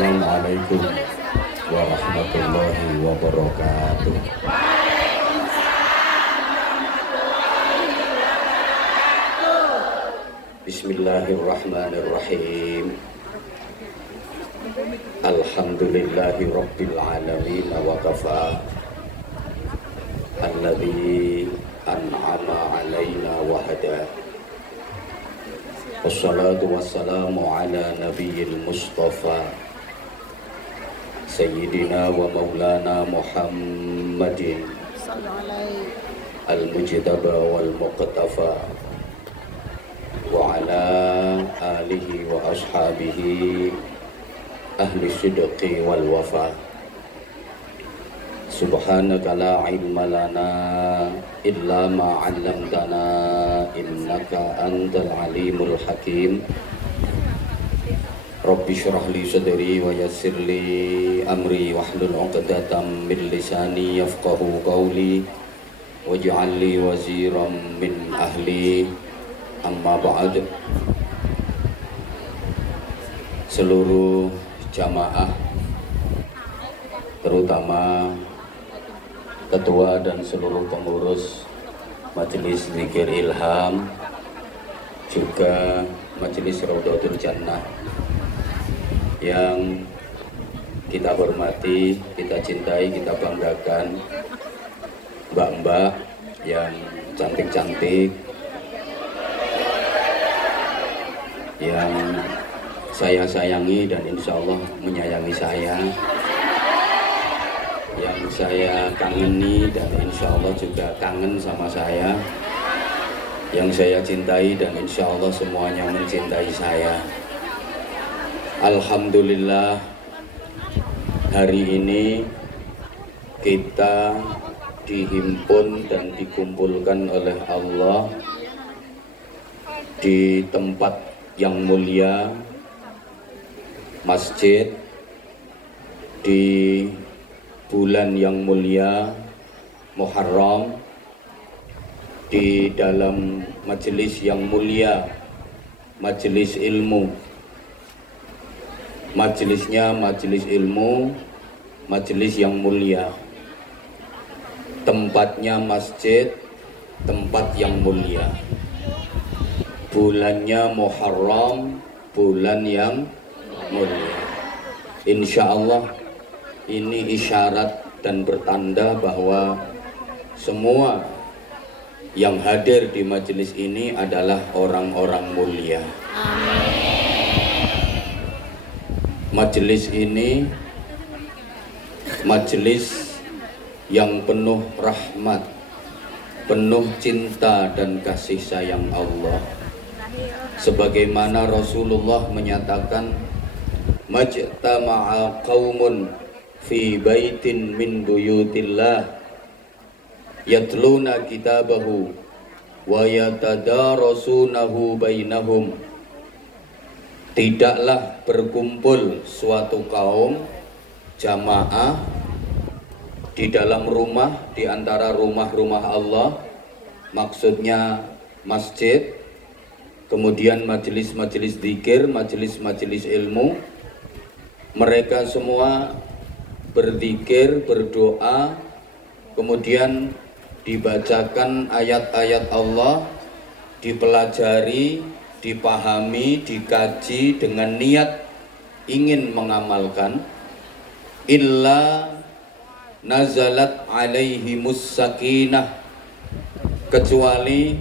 Assalamualaikum warahmatullahi wabarakatuh. Bismillahirrahmanirrahim. Alhamdulillahi rabbil alamin wa kafa. Alladzi an'ama alaina wa hada. Wassalatu wassalamu ala nabiyil mustafa Sayyidina wa maulana Muhammadin al-mujtaba wal muqtafa wa ala alihi wa ashabihi ahli sidqi wal wafa. Subhanaka la ilma lana illa ma 'allamtana innaka antal alimul hakim. Rabbi shrah li sadri wa yassir li amri wahlul 'uqdatam min lisani yafqahu qawli waj'al li waziran min ahli. Amma ba'd. Seluruh jamaah, terutama ketua dan seluruh pengurus Majelis Zikir Ilham, juga Majelis Raudhatul Jannah yang kita hormati, kita cintai, kita banggakan, mbak-mbak yang cantik-cantik, yang saya sayangi dan insya Allah menyayangi saya, yang saya kangeni dan insya Allah juga kangen sama saya, yang saya cintai dan insya Allah semuanya mencintai saya. Alhamdulillah, hari ini kita dihimpun dan dikumpulkan oleh Allah di tempat yang mulia, masjid, di bulan yang mulia Muharram, di dalam majelis yang mulia, majelis ilmu. Majelisnya majelis ilmu, majelis yang mulia. Tempatnya masjid, tempat yang mulia. Bulannya Muharram, bulan yang mulia. Insya Allah ini isyarat dan bertanda bahwa semua yang hadir di majelis ini adalah orang-orang mulia. Majelis ini majelis yang penuh rahmat, penuh cinta dan kasih sayang Allah. Sebagaimana Rasulullah menyatakan, majtama'a qaumun fi baitin min buyutillah yatluna kitabahu wa yatadarasunahu bainahum. Tidaklah berkumpul suatu kaum jamaah di dalam rumah, di antara rumah-rumah Allah, maksudnya masjid, kemudian majelis-majelis zikir, majelis-majelis ilmu. Mereka semua berzikir, berdoa, kemudian dibacakan ayat-ayat Allah, dipelajari, dipahami, dikaji dengan niat ingin mengamalkan. Illa nazalat alaihimus sakinah, kecuali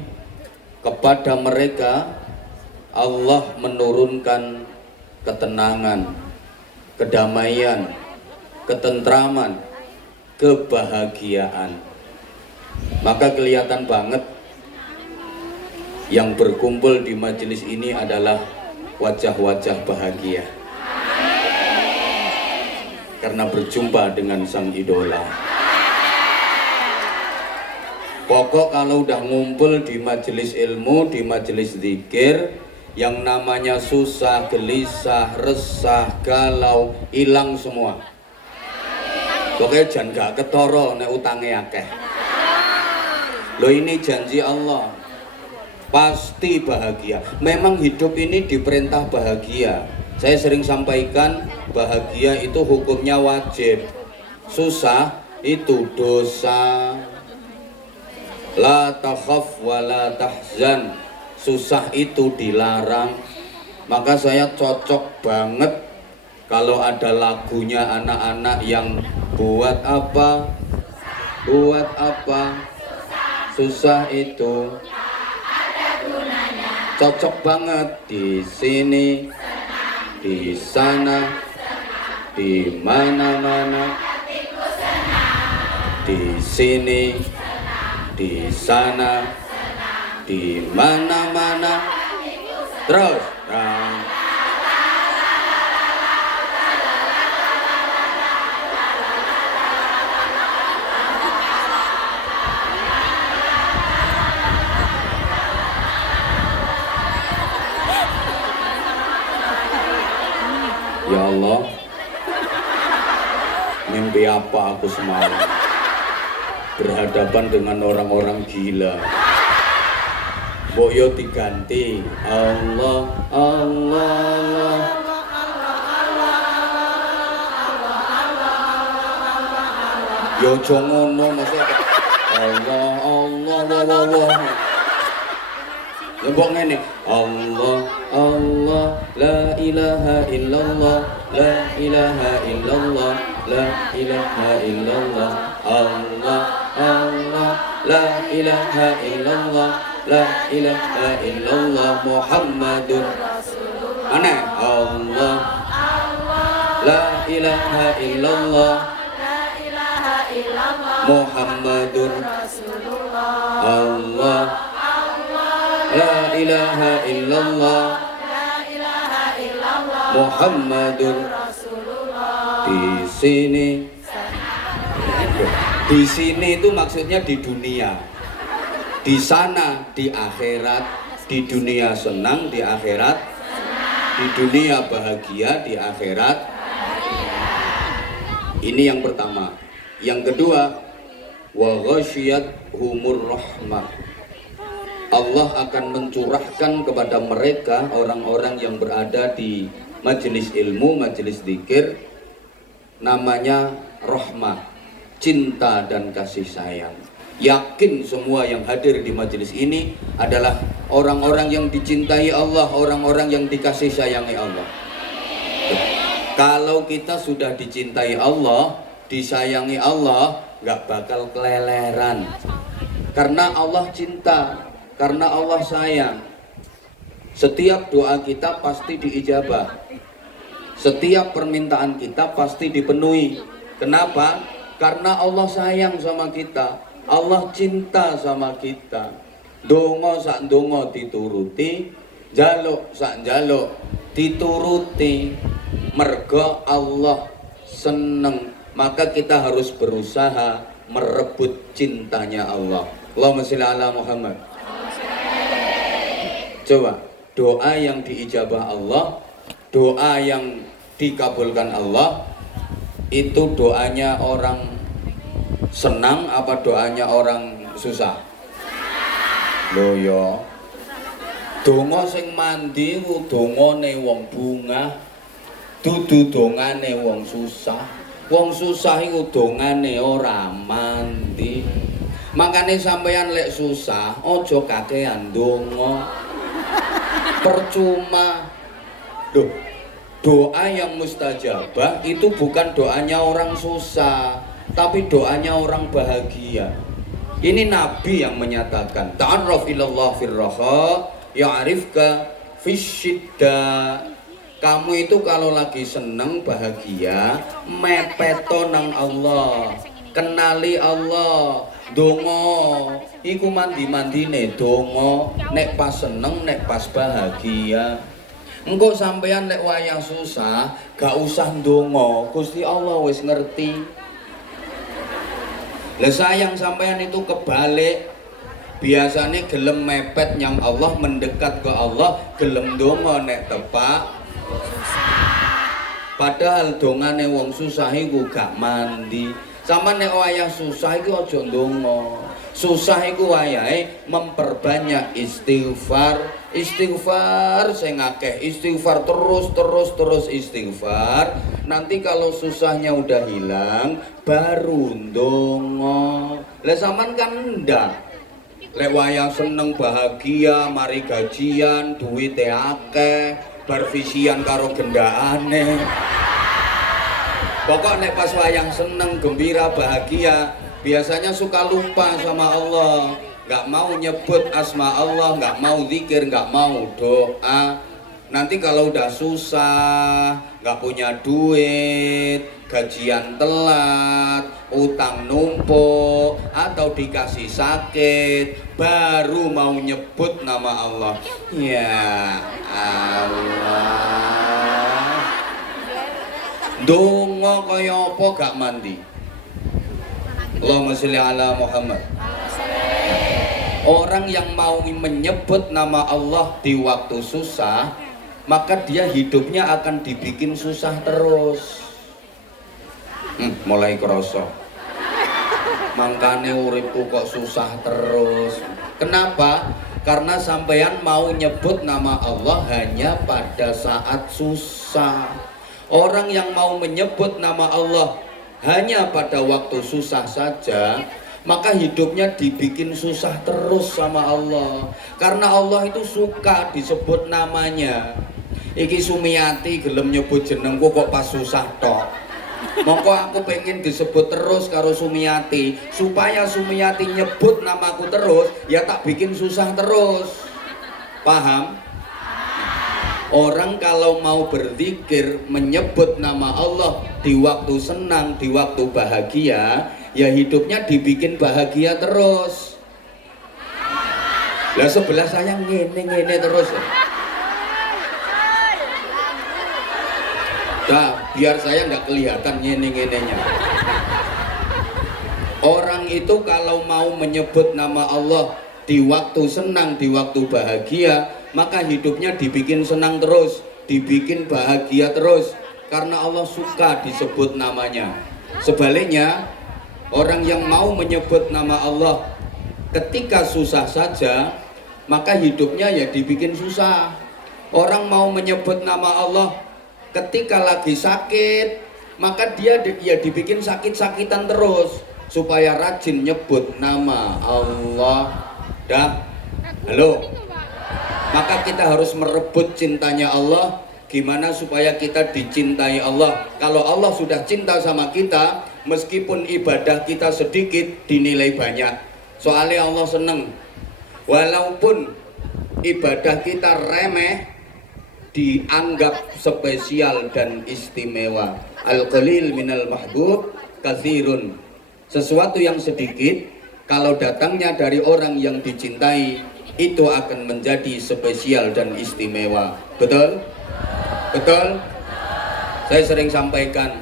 kepada mereka Allah menurunkan ketenangan, kedamaian, ketentraman, kebahagiaan. Maka kelihatan banget yang berkumpul di majelis ini adalah wajah-wajah bahagia karena berjumpa dengan sang idola. Pokok kalau udah ngumpul di majelis ilmu, di majelis zikir, yang namanya susah, gelisah, resah, galau, hilang semua. Pokoknya jangan gak ketoro nek utange akeh. Loh, ini janji Allah, pasti bahagia. Memang hidup ini diperintah bahagia, Saya sering sampaikan bahagia itu hukumnya wajib, susah itu dosa. La takhaf wa la tahzan, susah itu dilarang. Maka saya cocok banget kalau ada lagunya anak-anak yang buat apa, susah itu cocok banget di sini, di sana, di mana-mana, di sini, di sana, di mana-mana, terus. Ya Allah, mimpi apa aku semalam? Berhadapan dengan orang-orang gila. Boyo diganti Allah, Allah, yo jongono maksudnya Allah, Allah, Allah. Ya mbok ngene, Allah, Allah, la ilaha illallah, la ilaha illallah, la ilaha illallah, Allah, Allah, la ilaha illallah, la ilaha illallah, Muhammadur Rasulullah. Mana? Allah, la ilaha illallah, la ilaha illallah, Muhammadur Rasulullah. Allah, la ilaha illallah, la ilaha illallah, Muhammadur Rasulullah. Di sini itu maksudnya di dunia, di sana di akhirat. Di dunia senang, di akhirat di dunia bahagia, di akhirat. Ini yang pertama. Yang kedua, wa ghasyiyat humur rahmah, Allah akan mencurahkan kepada mereka orang-orang yang berada di majelis ilmu, majelis zikir, namanya rahmah, cinta dan kasih sayang. Yakin semua yang hadir di majelis ini adalah orang-orang yang dicintai Allah, orang-orang yang dikasih sayangi Allah. Kalau kita sudah dicintai Allah, disayangi Allah, nggak bakal keleleran. Karena Allah cinta, karena Allah sayang. Setiap doa kita pasti diijabah. Setiap permintaan kita pasti dipenuhi. Kenapa? Karena Allah sayang sama kita. Allah cinta sama kita. Dongo sak dongo dituruti, jaluk sak jaluk dituruti. Mergo Allah seneng, maka kita harus berusaha merebut cintanya Allah. Allahumma sholli ala Muhammad. Coba, doa yang diijabah Allah, doa yang dikabulkan Allah, itu doanya orang senang apa doanya orang susah? Loh ya, donga sing mandi ku dongane wong bungah, dudu dongane wong susah. Wong susah iku dongane ora mandi. Makane sampeyan lek susah, aja kakean donga. Percuma. Loh, doa yang mustajabah itu bukan doanya orang susah, tapi doanya orang bahagia. Ini Nabi yang menyatakan, ta'arraf ilallah firraha ya'rifka fisyidda. Kamu itu kalau lagi seneng bahagia, mepeto nang Allah, kenali Allah, dongo iku mandi-mandine dongo, nek pas seneng, nek pas bahagia. Engko sampeyan lek wayah susah, gak usah ndonga, Gusti Allah wis ngerti. Lah sayang sampeyan itu kebalik. Biasanya gelem mepet yang Allah, mendekat ke Allah, gelem ndonga nek tepak. Padahal dongane wong susah iku gak mandi. Sama nek wayah susah iku aja ndonga. Susah iku wayahe memperbanyak istighfar. Istighfar sing akeh, istighfar terus istighfar. Nanti kalau susahnya udah hilang baru ndonga. Lah sampean kan ndak. Lek wayang seneng bahagia, mari gajian, duwite akeh, barvisian karo gendakane. Pokok nek pas wayang seneng, gembira, bahagia, biasanya suka lupa sama Allah, nggak mau nyebut asma Allah, nggak mau zikir, nggak mau doa. Nanti kalau udah susah, nggak punya duit, gajian telat, utang numpuk, atau dikasih sakit, baru mau nyebut nama Allah. Ya Allah, donga kaya apa gak mandi? Allahumma sholli ala Muhammad. Orang yang mau menyebut nama Allah di waktu susah, maka dia hidupnya akan dibikin susah terus. Mulai kerasa. Mangkane uripku kok susah terus. Kenapa? Karena sampean mau nyebut nama Allah hanya pada saat susah. Orang yang mau menyebut nama Allah hanya pada waktu susah saja, maka hidupnya dibikin susah terus sama Allah. Karena Allah itu suka disebut namanya. Iki Sumiati gelem nyebut jenengku kok pas susah tok. Mongko aku pengen disebut terus karo Sumiati, supaya Sumiati nyebut namaku terus, ya tak bikin susah terus. Paham? Orang kalau mau berzikir menyebut nama Allah di waktu senang, di waktu bahagia, ya hidupnya dibikin bahagia terus. Lah sebelah saya ngene terus. Nah, biar saya nggak kelihatan ngene-ngenenya. Orang itu kalau mau menyebut nama Allah di waktu senang, di waktu bahagia, maka hidupnya dibikin senang terus, dibikin bahagia terus, karena Allah suka disebut namanya. Sebaliknya, orang yang mau menyebut nama Allah ketika susah saja, maka hidupnya ya dibikin susah. Orang mau menyebut nama Allah ketika lagi sakit, maka dia ya dibikin sakit-sakitan terus, supaya rajin nyebut nama Allah. Dah, halo. Maka kita harus merebut cintanya Allah. Gimana supaya kita dicintai Allah? Kalau Allah sudah cinta sama kita, meskipun ibadah kita sedikit dinilai banyak. Soalnya Allah seneng. Walaupun ibadah kita remeh, dianggap spesial dan istimewa. Al-qalil minal mahbub katsirun. Sesuatu yang sedikit kalau datangnya dari orang yang dicintai, itu akan menjadi spesial dan istimewa. Betul? Betul? Saya sering sampaikan,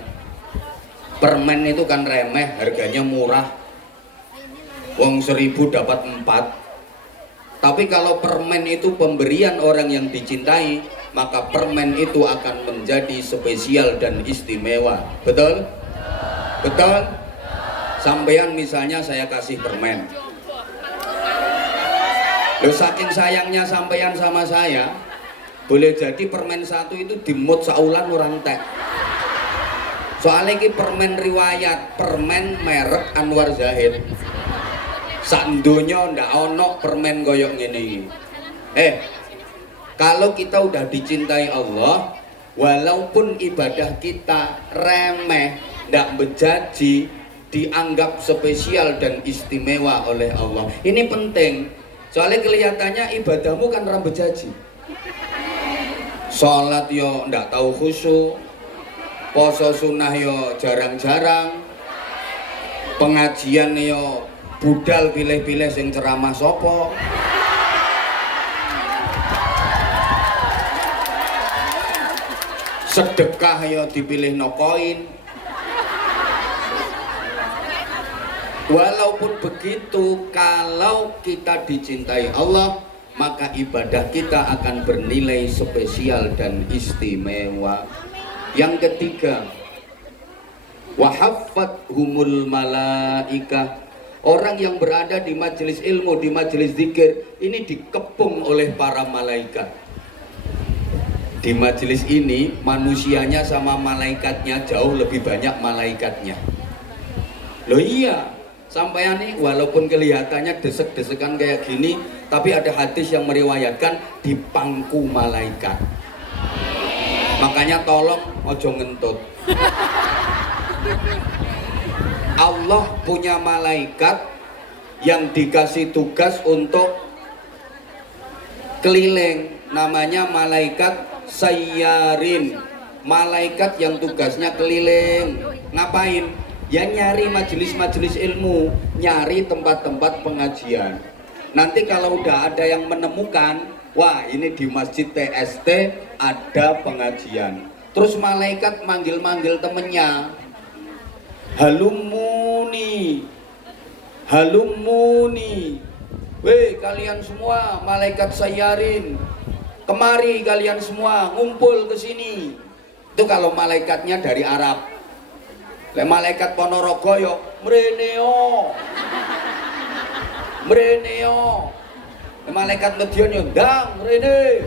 permen itu kan remeh, harganya murah. Wong 1000 dapat 4. Tapi kalau permen itu pemberian orang yang dicintai, maka permen itu akan menjadi spesial dan istimewa. Betul? Betul? Sampean misalnya saya kasih permen. Loh, saking sayangnya sampean sama saya, boleh jadi permen satu itu dimut saulan orang tek. Soalnya ini permen riwayat, permen merek Anwar Zahid. Sandonya ndak ono permen goyok ngene. Kalau kita udah dicintai Allah, walaupun ibadah kita remeh, ndak bejaji, dianggap spesial dan istimewa oleh Allah. Ini penting, soalnya kelihatannya ibadahmu kan rambut jaji. Sholat yo ndak tahu khusyuk, poso sunnah yo jarang-jarang, pengajian yo budal pilih-pilih sing ceramah sopo. Sedekah ya dipilih no koin. Walaupun begitu, kalau kita dicintai Allah, maka ibadah kita akan bernilai spesial dan istimewa. Yang ketiga, wahaffat humul malaikah, Orang yang berada di majelis ilmu, di majelis zikir, ini dikepung oleh para malaikat. Di majelis ini manusianya sama malaikatnya jauh lebih banyak malaikatnya. Loh iya, sampean nih walaupun kelihatannya desek-desekan kayak gini, tapi ada hadis yang meriwayatkan dipangku malaikat. Makanya tolong ojo ngentut. Allah punya malaikat yang dikasih tugas untuk keliling, namanya malaikat sayyarin. Malaikat yang tugasnya keliling. Ngapain? Ya nyari majelis-majelis ilmu, nyari tempat-tempat pengajian. Nanti kalau udah ada yang menemukan, wah ini di Masjid TST ada pengajian. Terus malaikat manggil-manggil temennya, halumuni, halumuni, weh kalian semua malaikat sayyarin, kemari kalian semua ngumpul ke sini. Itu kalau malaikatnya dari Arab. Malaikat Ponorogo yo mreneo, mreneo. Malaikat Medion yo ndang mrene.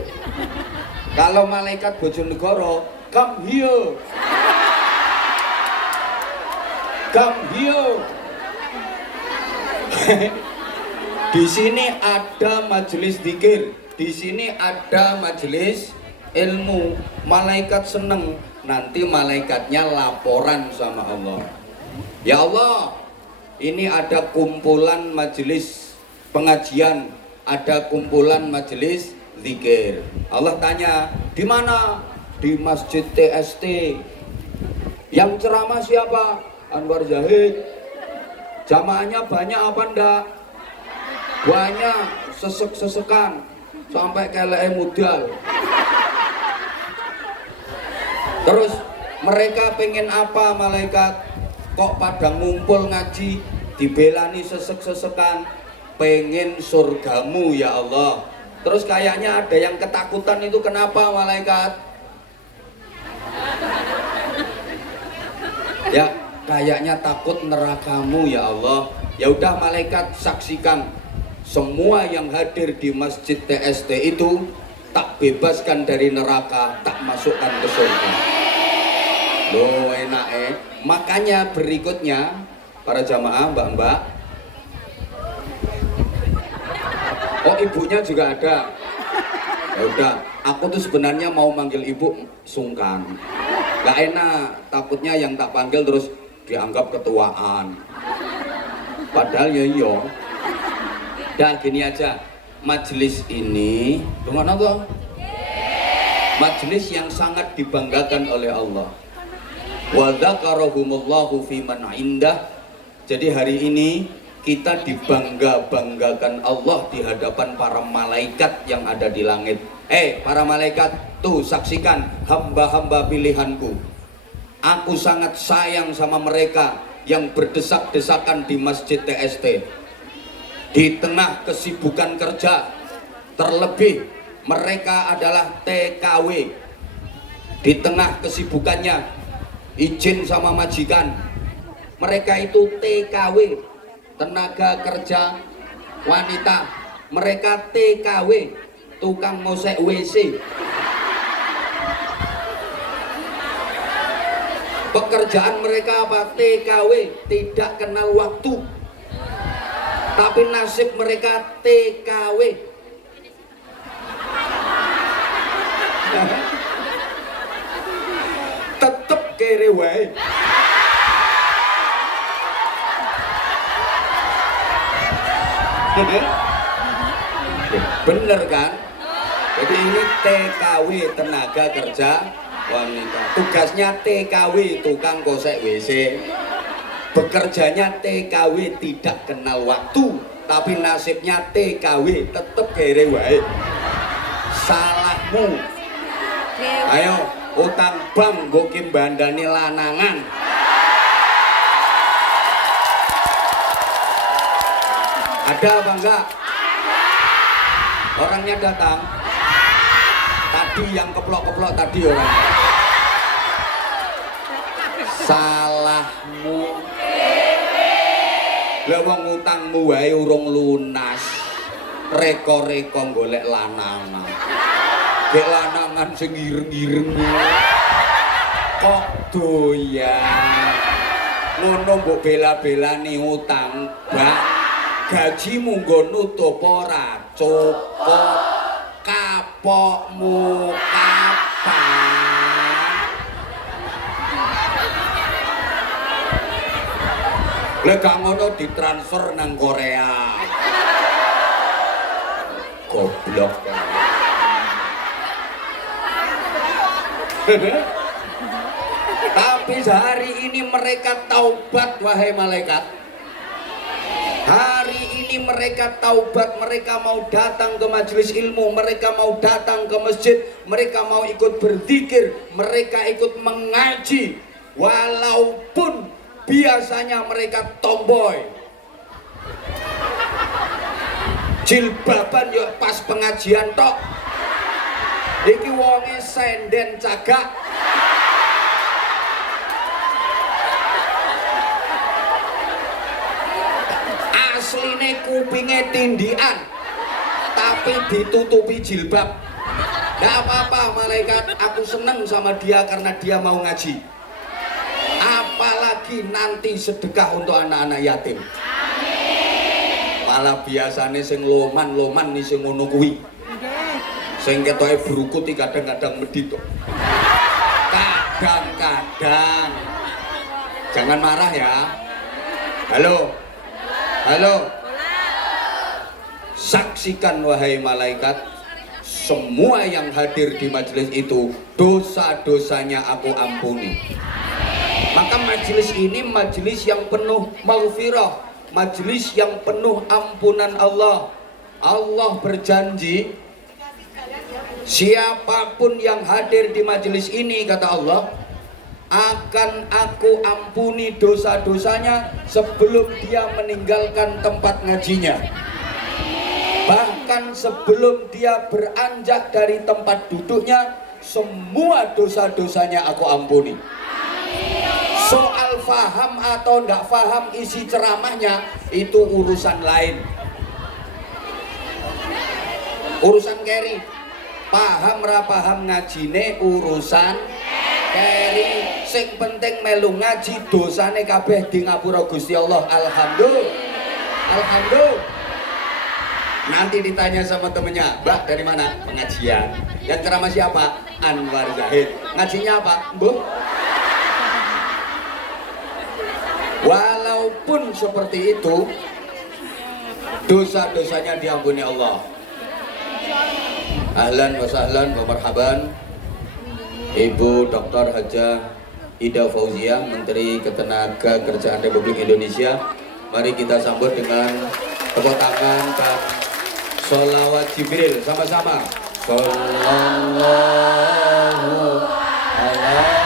Kalau malaikat Bojonegoro, come here, come here. Di sini ada majelis zikir, di sini ada majelis ilmu. Malaikat seneng, nanti malaikatnya laporan sama Allah. Ya Allah, ini ada kumpulan majelis pengajian, ada kumpulan majelis zikir. Allah tanya, di mana? Di Masjid TST. Yang ceramah siapa? Anwar Zahid. Jamaahnya banyak apa enggak? Banyak, sesek-sesekan sampai kelek mudal. Terus mereka pengen apa malaikat? Kok pada ngumpul ngaji, dibelani sesek-sesekan, pengen surgamu ya Allah. Terus kayaknya ada yang ketakutan, itu kenapa malaikat? Ya kayaknya takut nerakamu ya Allah. Ya udah malaikat saksikan, semua yang hadir di Masjid TST itu tak bebaskan dari neraka, tak masukkan ke surga. Loh enak Makanya berikutnya para jamaah mbak-mbak, oh ibunya juga ada. Ya udah, aku tuh sebenarnya mau manggil ibu sungkan, gak enak, takutnya yang tak panggil terus dianggap ketuaan. Padahal ya iya. Dan gini aja, majelis ini, dengar apa? Majelis yang sangat dibanggakan oleh Allah. Wa dzakarahumullahu fi man indah. Jadi hari ini kita dibangga-banggakan Allah di hadapan para malaikat yang ada di langit. Para malaikat, tuh saksikan hamba-hamba pilihanku. Aku sangat sayang sama mereka yang berdesak-desakan di Masjid TST. Di tengah kesibukan kerja, terlebih mereka adalah TKW. Di tengah kesibukannya, izin sama majikan, mereka itu TKW, tenaga kerja wanita. Mereka TKW, tukang mosek WC. Pekerjaan mereka apa? TKW, tidak kenal waktu. Tapi nasib mereka TKW. Tetep kere wae. Bener kan? Jadi ini TKW, tenaga kerja wanita. Tugasnya TKW, tukang gosek WC. Bekerjanya TKW, tidak kenal waktu. Tapi nasibnya TKW, tetep kere wae. Salahmu. Ayo, utang bank bokim bandani lanangan. Ada apa enggak? Orangnya datang. Tadi yang keplok-keplok tadi orangnya. Salahmu. Lah wong utangmu wae urung lunas. Reko-reko golek lanangan. Gek lanangan sing ireng-ireng. Kok doyan. Ngono mbok bela-belani utang, Mbak. Gajimu nggo nutup ora cukup. Kapokmu kapan? Lah gak ngono ditransfer nang Korea. Goblok. Tapi hari ini mereka taubat, wahai malaikat. Hari ini mereka taubat, mereka mau datang ke majelis ilmu, mereka mau datang ke masjid, mereka mau ikut berzikir, mereka ikut mengaji. Walaupun biasanya mereka tomboy, jilbaban yuk pas pengajian tok. Iki wonge senden cagak. Asline kupinge tindian, tapi ditutupi jilbab. Gak apa-apa malaikat, aku seneng sama dia karena dia mau ngaji. Apalagi nanti sedekah untuk anak-anak yatim. Malah biasanya sing loman-loman nih sing ngono kuwi. Sing ketoke brukuti kadang-kadang medhit. Kadang-kadang. Jangan marah ya. Halo. Halo. Saksikan wahai malaikat, semua yang hadir di majelis itu dosa-dosanya aku ampuni. Maka majelis ini majelis yang penuh maghfirah, majelis yang penuh ampunan Allah. Allah berjanji, siapapun yang hadir di majelis ini, kata Allah, akan aku ampuni dosa-dosanya sebelum dia meninggalkan tempat ngajinya. Bahkan sebelum dia beranjak dari tempat duduknya, semua dosa-dosanya aku ampuni. Soal faham atau enggak faham isi ceramahnya, itu urusan lain. Urusan keri. Paham ra paham ngajine urusan keri. Sing penting melu ngaji, dosane kabeh di ngapura Gusti Allah. Alhamdulillah. Alhamdulillah. Nanti ditanya sama temennya, Mbak dari mana? Pengajian. Yang ceramah siapa? Anwar Zahid. Ngajinya apa? Mbah. Walaupun seperti itu, dosa-dosanya diampuni Allah. Ahlan wa sahlan wa marhaban Ibu Dr. Hajah Ida Fauziah, Menteri Ketenagakerjaan Republik Indonesia. Mari kita sambut dengan tepuk tangan dan sholawat Jibril sama-sama. Sallallahu alaihi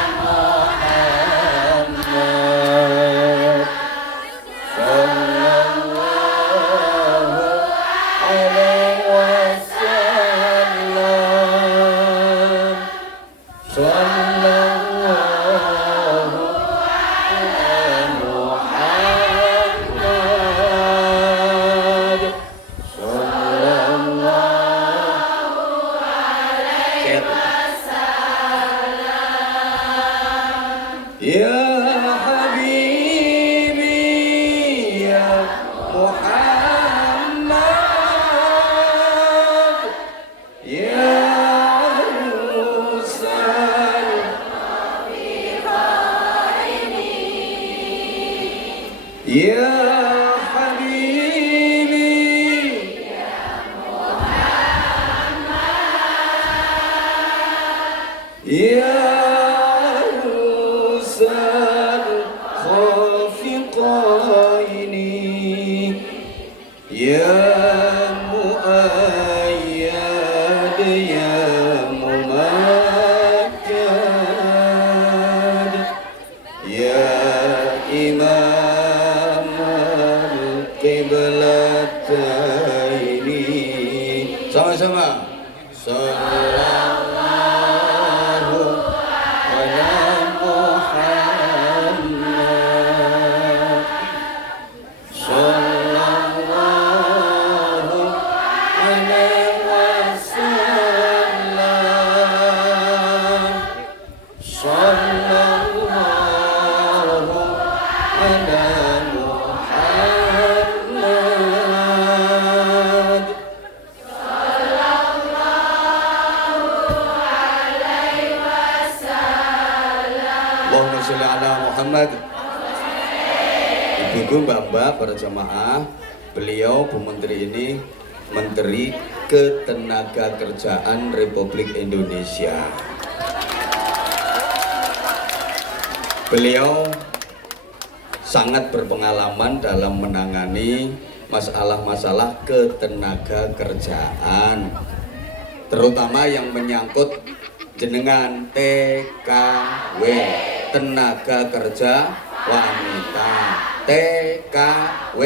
sama-sama. Sallallahu sholli ala Muhammad. Ibu-ibu, mbak-mbak, para jamaah, beliau Bu Menteri ini Menteri Ketenagakerjaan Republik Indonesia. Beliau sangat berpengalaman dalam menangani masalah-masalah ketenagakerjaan, terutama yang menyangkut jenengan TKW, tenaga kerja wanita, TKW,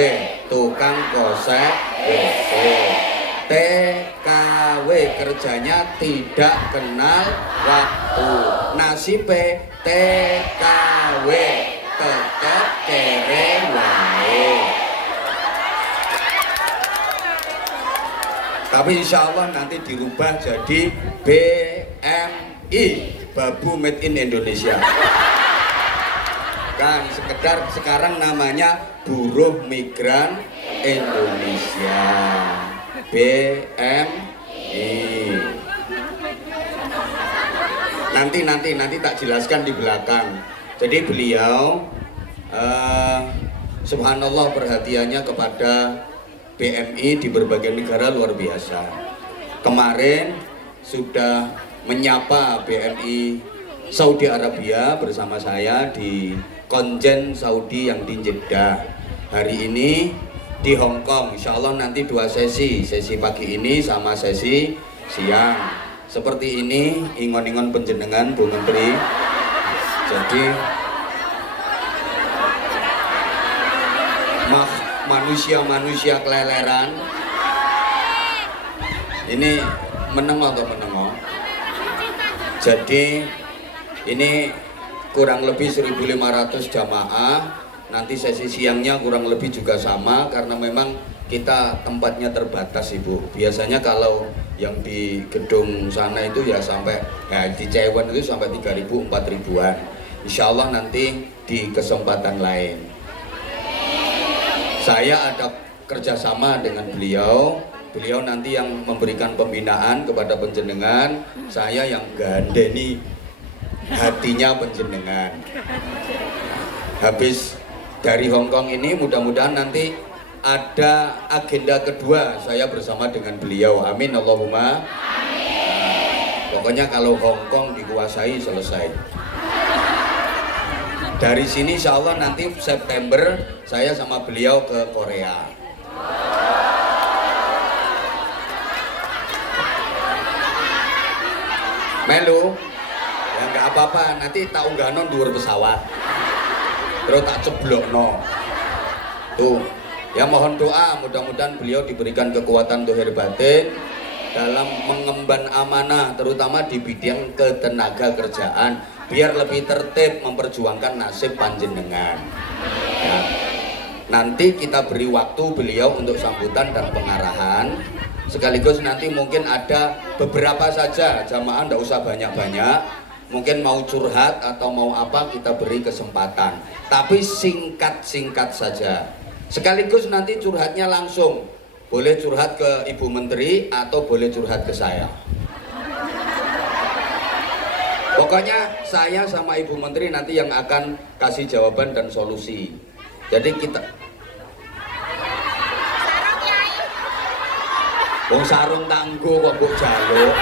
tukang kosek WC, TKW kerjanya tidak kenal waktu, nasibe TKW tetap kere wae. Tapi insya Allah nanti dirubah jadi BMI, Babu Made in Indonesia. Kan sekedar sekarang namanya Buruh Migran Indonesia, BMI. Nanti tak jelaskan di belakang. Jadi beliau subhanallah perhatiannya kepada BMI di berbagai negara luar biasa. Kemarin sudah menyapa BMI Saudi Arabia bersama saya di Konjen Saudi yang di Jeddah. Hari ini di Hong Kong, insya Allah nanti 2 sesi pagi ini sama sesi siang. Seperti ini ingon-ingon penjenengan Bu Menteri. Jadi manusia keleleran ini menengok atau menengok. Jadi ini kurang lebih 1.500 jamaah. Nanti sesi siangnya kurang lebih juga sama karena memang kita tempatnya terbatas Ibu. Biasanya kalau yang di gedung sana itu ya sampai di Cewen itu sampai 3.000 4.000-an. Insya Allah nanti di kesempatan lain. Saya ada kerjasama dengan beliau nanti yang memberikan pembinaan kepada penjenengan, saya yang gandeni hatinya penjenengan. Habis dari Hong Kong ini mudah-mudahan nanti ada agenda kedua saya bersama dengan beliau, amin Allahumma amin. Pokoknya kalau Hong Kong dikuasai selesai. Dari sini insya Allah nanti September saya sama beliau ke Korea. Melu? Ya nggak apa-apa, nanti tak ungganon dhuwur pesawat. Terus tak ceblokno. Tuh, ya mohon doa mudah-mudahan beliau diberikan kekuatan zahir batin dalam mengemban amanah terutama di bidang ketenagakerjaan. Biar lebih tertib memperjuangkan nasib panjenengan. Ya. Nanti kita beri waktu beliau untuk sambutan dan pengarahan. Sekaligus nanti mungkin ada beberapa saja jamaah, tidak usah banyak-banyak. Mungkin mau curhat atau mau apa kita beri kesempatan. Tapi singkat-singkat saja. Sekaligus nanti curhatnya langsung. Boleh curhat ke Ibu Menteri atau boleh curhat ke saya. Pokoknya saya sama Ibu Menteri nanti yang akan kasih jawaban dan solusi. Jadi kita wong sarung tangguh kok mbok jaluk.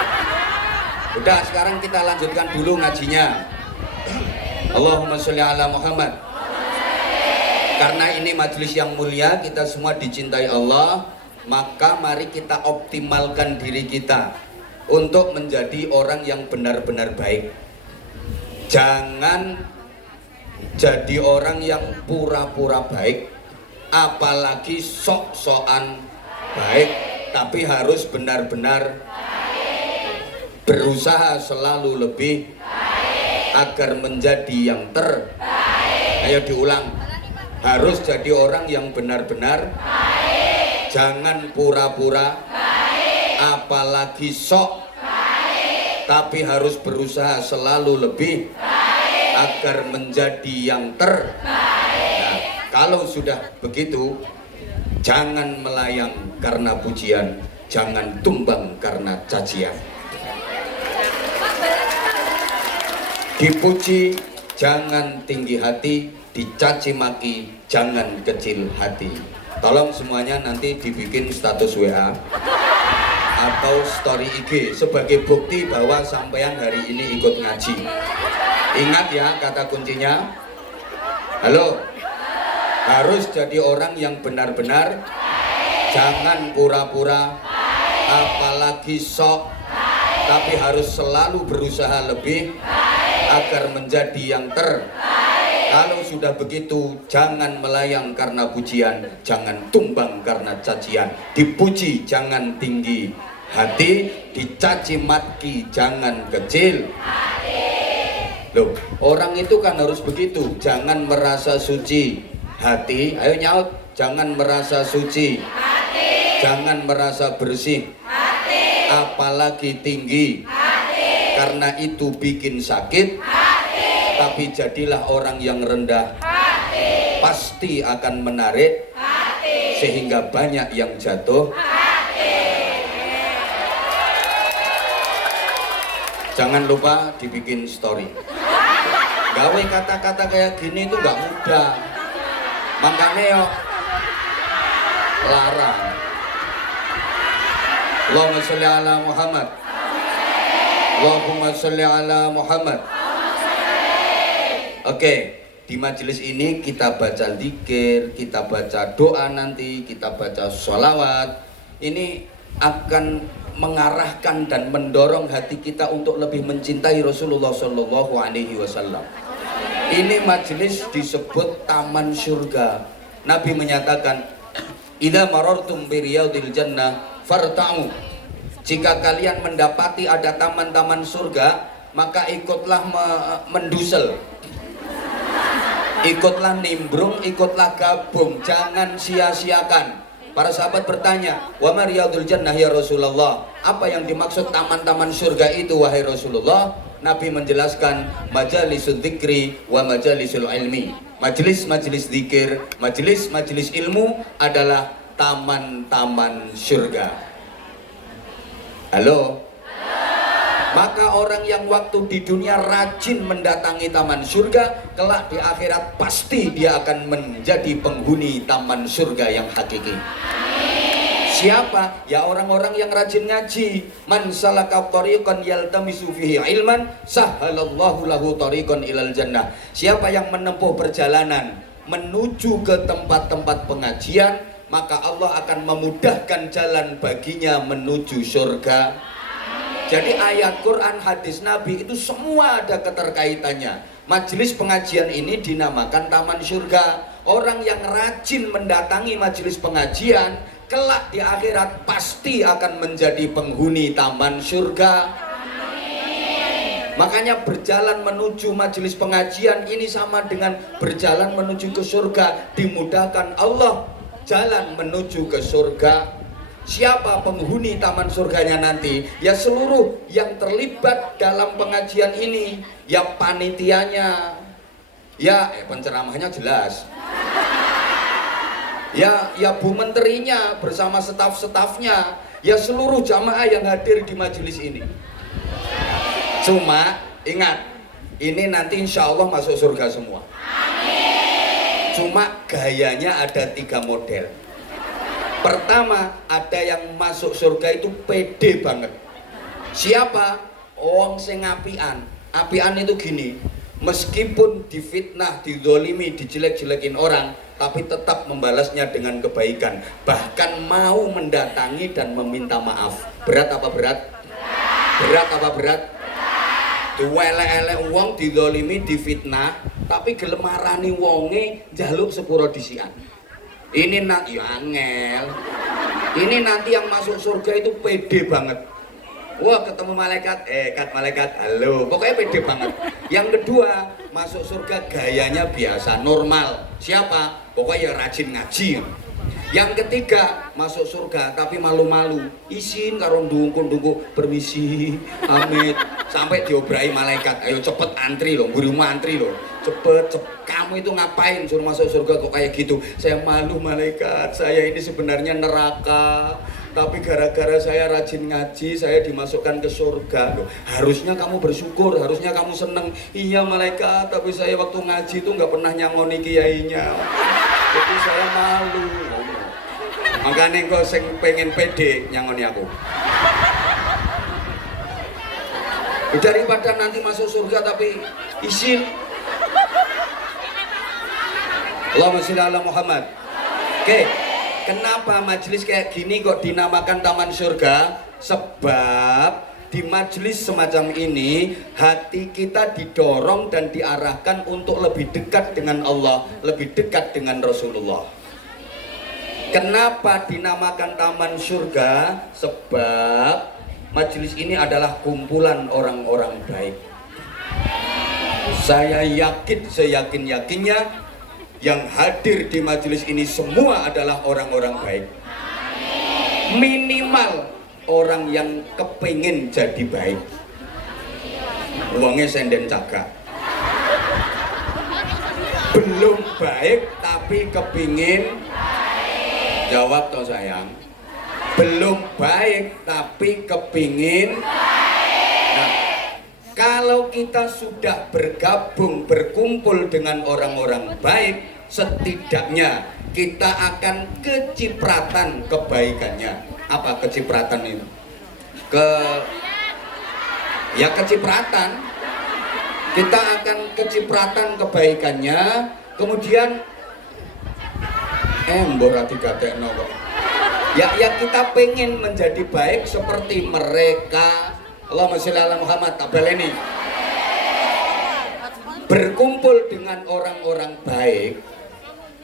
Udah sekarang kita lanjutkan dulu ngajinya. Allahumma sholli ala Muhammad. Karena ini majelis yang mulia, kita semua dicintai Allah, maka mari kita optimalkan diri kita untuk menjadi orang yang benar-benar baik. Jangan jadi orang yang pura-pura baik, apalagi sok-sokan baik, tapi harus benar-benar berusaha selalu lebih agar menjadi yang terbaik. Ayo diulang, harus jadi orang yang benar-benar jangan pura-pura, apalagi sok, tapi harus berusaha selalu lebih agar menjadi yang terbaik. Nah, kalau sudah begitu, jangan melayang karena pujian, jangan tumbang karena cacian. Dipuji jangan tinggi hati, dicaci maki, jangan kecil hati. Tolong semuanya nanti dibikin status WA atau story IG sebagai bukti bahwa sampean hari ini ikut ngaji. Ingat ya kata kuncinya. Halo, harus jadi orang yang benar-benar, jangan pura-pura, apalagi sok, tapi harus selalu berusaha lebih agar menjadi yang Kalau sudah begitu, jangan melayang karena pujian, jangan tumbang karena cacian. Dipuji jangan tinggi hati, dicaci maki jangan kecil hati. Loh, orang itu kan harus begitu, jangan merasa suci hati. Ayo nyaut, jangan merasa suci hati, jangan merasa bersih hati, apalagi tinggi hati, karena itu bikin sakit hati. Tapi jadilah orang yang rendah hati, pasti akan menarik hati, sehingga banyak yang jatuh hati. Jangan lupa dibikin story. Gawe kata-kata kayak gini itu gak mudah, makanya yo larang. Allahumma sholli ala Muhammad, Allahumma sholli ala Muhammad. Oke, di majelis ini kita baca zikir, kita baca doa nanti, kita baca sholawat. Ini akan mengarahkan dan mendorong hati kita untuk lebih mencintai Rasulullah Shallallahu Alaihi Wasallam. Ini majelis disebut taman surga. Nabi menyatakan, "Idza marartum bi riyadil jannah farta'u." Jika kalian mendapati ada taman-taman surga, maka ikutlah mendusel. Ikutlah nimbrung, ikutlah gabung, jangan sia-siakan. Para sahabat bertanya, "Wa ma riyadul jannah ya Rasulullah?" Apa yang dimaksud taman-taman surga itu wahai Rasulullah? Nabi menjelaskan, majalisul dzikri wa majalisul ilmi. Majelis-majelis zikir, majelis-majelis ilmu adalah taman-taman surga. Halo? Maka orang yang waktu di dunia rajin mendatangi taman surga, kelak di akhirat pasti dia akan menjadi penghuni taman surga yang hakiki. Siapa? Ya orang-orang yang rajin ngaji. Man salaka thariqan yaltamisu fihi ilman, sahhalallahu lahu thariqan ilal jannah. Siapa yang menempuh perjalanan menuju ke tempat-tempat pengajian, maka Allah akan memudahkan jalan baginya menuju surga. Jadi ayat Quran, hadis Nabi itu semua ada keterkaitannya. Majelis pengajian ini dinamakan taman surga. Orang yang rajin mendatangi majelis pengajian, kelak di akhirat pasti akan menjadi penghuni taman surga. Makanya berjalan menuju majelis pengajian ini sama dengan berjalan menuju ke surga. Dimudahkan Allah jalan menuju ke surga. Siapa penghuni taman surganya nanti? Ya seluruh yang terlibat dalam pengajian ini. Ya panitianya. Ya penceramahnya jelas. Ya Bu Menterinya bersama staf-stafnya. Ya seluruh jamaah yang hadir di majelis ini. Cuma ingat, ini nanti insya Allah masuk surga semua. Cuma gayanya ada 3 model. Pertama, ada yang masuk surga itu pede banget. Siapa? Wong sing apian. Apian itu gini, meskipun difitnah, dizolimi, dijelek-jelekin orang, tapi tetap membalasnya dengan kebaikan. Bahkan mau mendatangi dan meminta maaf. Berat apa berat? Berat apa berat? Duwelek-elek wong, dizolimi, difitnah, tapi gelem marani wonge njaluk sepuro disian. Ini nanti ya angel. Ini nanti yang masuk surga itu pede banget. Wah ketemu malaikat, malaikat, halo. Pokoknya pede banget. Yang kedua, masuk surga gayanya biasa, normal. Siapa? Pokoknya rajin ngaji. Yang ketiga, masuk surga tapi malu-malu. Isin karo ndungku-ndungku, permisi, amit. Sampai diobrai malaikat, ayo cepet antri loh, buru antri loh. Cepet, kamu itu ngapain suruh masuk surga kok kayak gitu? Saya malu malaikat, saya ini sebenarnya neraka. Tapi gara-gara saya rajin ngaji, saya dimasukkan ke surga. Loh, harusnya kamu bersyukur, harusnya kamu seneng. Iya malaikat, tapi saya waktu ngaji itu nggak pernah nyangoni kiainya. Jadi saya malu. Makanya kok sing pengen pede nyangoni aku. Daripada nanti masuk surga tapi isin. Allahumma sholli ala Muhammad. Oke, kenapa majelis kayak gini kok dinamakan Taman Surga? Sebab di majelis semacam ini hati kita didorong dan diarahkan untuk lebih dekat dengan Allah, lebih dekat dengan Rasulullah. Kenapa dinamakan Taman Surga? Sebab majelis ini adalah kumpulan orang-orang baik. Saya yakin, seyakin-yakinnya yang hadir di majelis ini semua adalah orang-orang baik. Minimal orang yang kepingin jadi baik. Uangnya senden cagak. Belum baik tapi kepingin. Jawab toh sayang. Belum baik tapi kepingin. Nah, kalau kita sudah bergabung, berkumpul dengan orang-orang baik, setidaknya kita akan kecipratan kebaikannya. Apa kecipratan itu? Kecipratan. Kita akan kecipratan kebaikannya, kemudian berarti katekno kok. Ya kita pengen menjadi baik seperti mereka. Allahumma sholli ala Muhammad. Tabel ini berkumpul dengan orang-orang baik.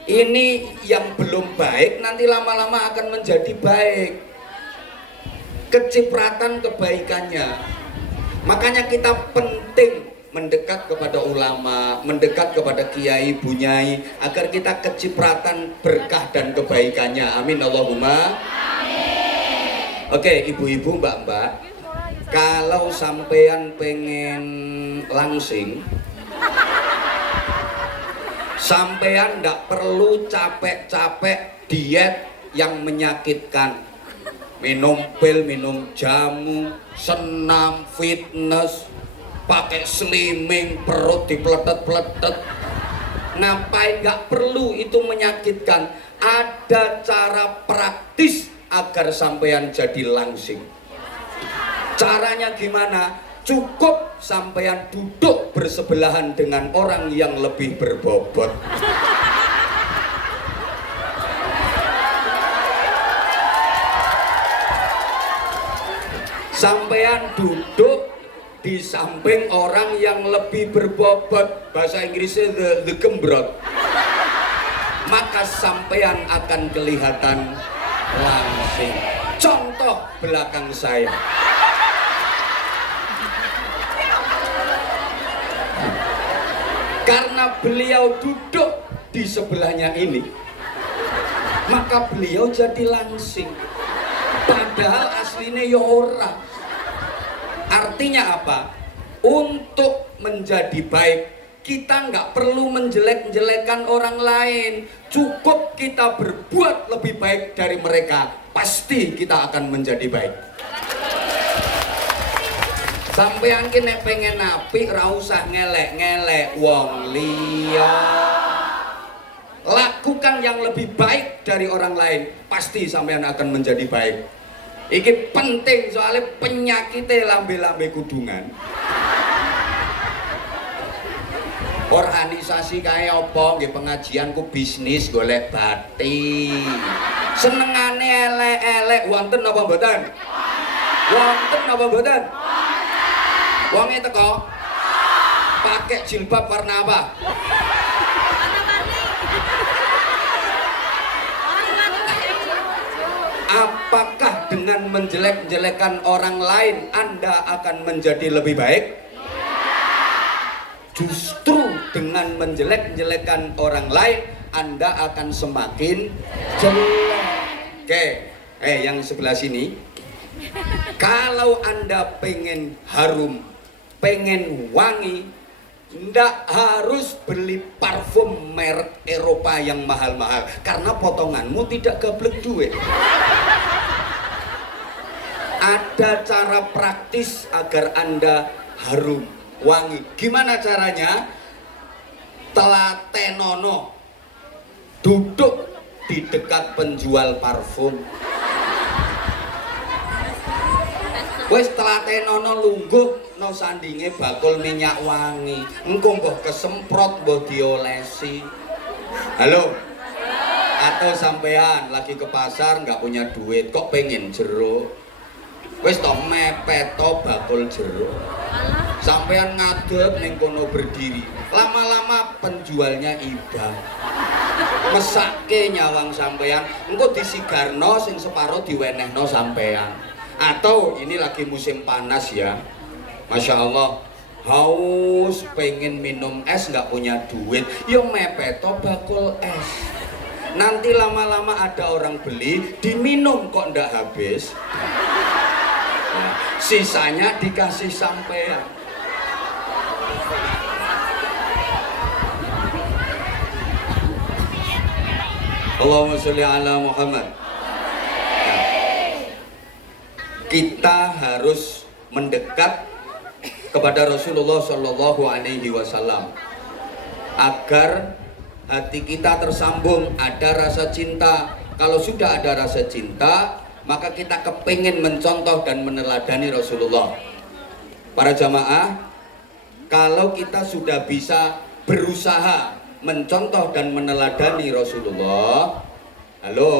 Ini yang belum baik nanti lama-lama akan menjadi baik. Kecipratan kebaikannya. Makanya kita penting mendekat kepada ulama, mendekat kepada kiai, bunyai, agar kita kecipratan berkah dan kebaikannya. Amin Allahumma. Amin. Oke, ibu-ibu, mbak-mbak, kalau sampean pengen langsing, sampean ndak perlu capek-capek diet yang menyakitkan. Minum pil, minum jamu, senam, fitness, pakai slimming, perut dipeletet-peletet. Ngapain? Nggak perlu, itu menyakitkan. Ada cara praktis agar sampean jadi langsing. Caranya gimana? Cukup sampean duduk bersebelahan dengan orang yang lebih berbobot. Sampean duduk di samping orang yang lebih berbobot, bahasa Inggrisnya the gembrot, maka sampean akan kelihatan langsing. Contoh belakang saya. Karena beliau duduk di sebelahnya ini, maka beliau jadi langsing. Padahal aslinya ya ora. Artinya apa? Untuk menjadi baik, kita nggak perlu menjelek-jelekan orang lain. Cukup kita berbuat lebih baik dari mereka, pasti kita akan menjadi baik. Sampeyan ki nek pengen apik ra usah ngelek-ngelek wong liya. Lakukan yang lebih baik dari orang lain, pasti sampeyan akan menjadi baik. Iki penting soalnya penyakitnya lambe-lambe kudungan. Organisasi kaya apa nggih, pengajian ku bisnis golek bati. Senengane elek-elek wonten apa mboten? Wonten apa mboten? Wonge teko pakai jilbab warna apa? Apakah dengan menjelek-jelekan orang lain Anda akan menjadi lebih baik? Justru dengan menjelek-jelekan orang lain Anda akan semakin jelek. Oke, yang sebelah sini, kalau Anda pengen harum, pengen wangi, ndak harus beli parfum merek Eropa yang mahal-mahal, karena potonganmu tidak gablek duit. Ada cara praktis agar Anda harum wangi. Gimana caranya? Telatenono, duduk di dekat penjual parfum. Wis telatenono lungguh no sandinge bakul minyak wangi. Engko mbah kesemprot mbah diolesi. Halo. Atau sampean lagi ke pasar nggak punya duit, kok pengen jeruk? Wis to mepet to bakul jeruk. Sampean ngadeg ning kono berdiri. Lama-lama penjualnya iba. Mesake nyawang sampean, engko disigarno sing separo diwenehno sampean. Atau ini lagi musim panas ya. Masya Allah, haus pengen minum es nggak punya duit, yo mepet to bakul es. Nanti lama-lama ada orang beli, diminum kok ndak habis. Sisanya dikasih sampean. Allahumma sholli ala Muhammad. Kita harus mendekat kepada Rasulullah Shallallahu Alaihi Wasallam agar hati kita tersambung, ada rasa cinta. Kalau sudah ada rasa cinta, maka kita kepingin mencontoh dan meneladani Rasulullah. Para jamaah, kalau kita sudah bisa berusaha mencontoh dan meneladani Rasulullah, halo.